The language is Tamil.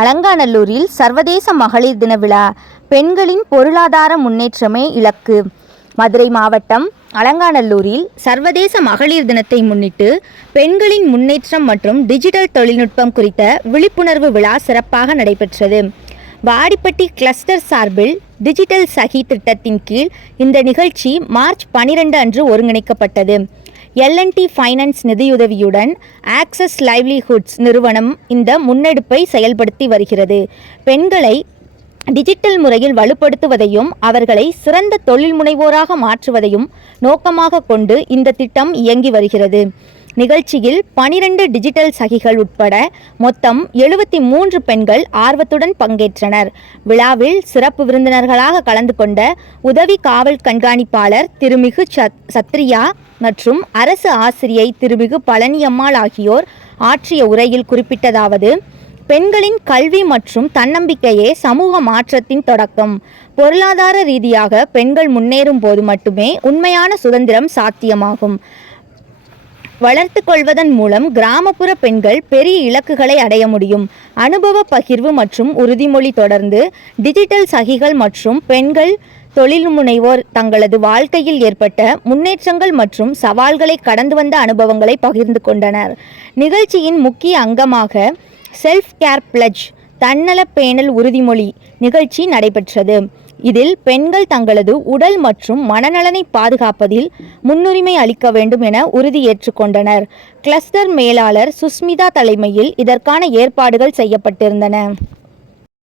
அலங்காநல்லூரில் சர்வதேச மகளிர் தின விழா. பெண்களின் பொருளாதார முன்னேற்றமே இலக்கு. மதுரை மாவட்டம் அலங்காநல்லூரில் சர்வதேச மகளிர் தினத்தை முன்னிட்டு பெண்களின் முன்னேற்றம் மற்றும் டிஜிட்டல் தொழில்நுட்பம் குறித்த விழிப்புணர்வு விழா சிறப்பாக நடைபெற்றது. வாடிப்பட்டி கிளஸ்டர் சார்பில் டிஜிட்டல் சகி திட்டத்தின் கீழ் இந்த நிகழ்ச்சி மார்ச் 12 அன்று ஒருங்கிணைக்கப்பட்டது. L&T ஃபைனான்ஸ் நிதியுதவியுடன் ஆக்சஸ் லைவ்லிஹுட்ஸ் நிறுவனம் இந்த முன்னெடுப்பை செயல்படுத்தி வருகிறது. பெண்களை டிஜிட்டல் முறையில் வலுப்படுத்துவதையும் அவர்களை சிறந்த தொழில் முனைவோராக மாற்றுவதையும் நோக்கமாக கொண்டு இந்த திட்டம் இயங்கி வருகிறது. நிகழ்ச்சியில் 12 டிஜிட்டல் சகிகள் உட்பட மொத்தம் 73 பெண்கள் ஆர்வத்துடன் பங்கேற்றனர். விழாவில் சிறப்பு விருந்தினர்களாக கலந்து கொண்ட உதவி காவல் கண்காணிப்பாளர் திருமிகு சத்ரியா மற்றும் அரசு ஆசிரியை திருமிகு பழனியம்மாள் ஆகியோர் ஆற்றிய உரையில் குறிப்பிட்டதாவது: பெண்களின் கல்வி மற்றும் தன்னம்பிக்கையே சமூக மாற்றத்தின் தொடக்கம். பொருளாதார ரீதியாக பெண்கள் முன்னேறும் போது மட்டுமே உண்மையான சுதந்திரம் சாத்தியமாகும். வளர்த்து கொள்வதன் மூலம் கிராமப்புற பெண்கள் பெரிய இலக்குகளை அடைய முடியும். அனுபவ பகிர்வு மற்றும் உறுதிமொழி தொடர்ந்து டிஜிட்டல் சகிகள் மற்றும் பெண்கள் தொழில் முனைவோர் தங்களது வாழ்க்கையில் ஏற்பட்ட முன்னேற்றங்கள் மற்றும் சவால்களை கடந்து வந்த அனுபவங்களை பகிர்ந்து கொண்டனர். நிகழ்ச்சியின் முக்கிய அங்கமாக செல்ஃப் கேர் பிளட்ஜ் தன்னல பேணல் உறுதிமொழி நிகழ்ச்சி நடைபெற்றது. இதில் பெண்கள் தங்களது உடல் மற்றும் மனநலனை பாதுகாப்பதில் முன்னுரிமை அளிக்க வேண்டும் என உறுதி ஏற்றுக்கொண்டனர். கிளஸ்டர் மேலாளர் சுஸ்மிதா தலைமையில் இதற்கான ஏற்பாடுகள் செய்யப்பட்டிருந்தன.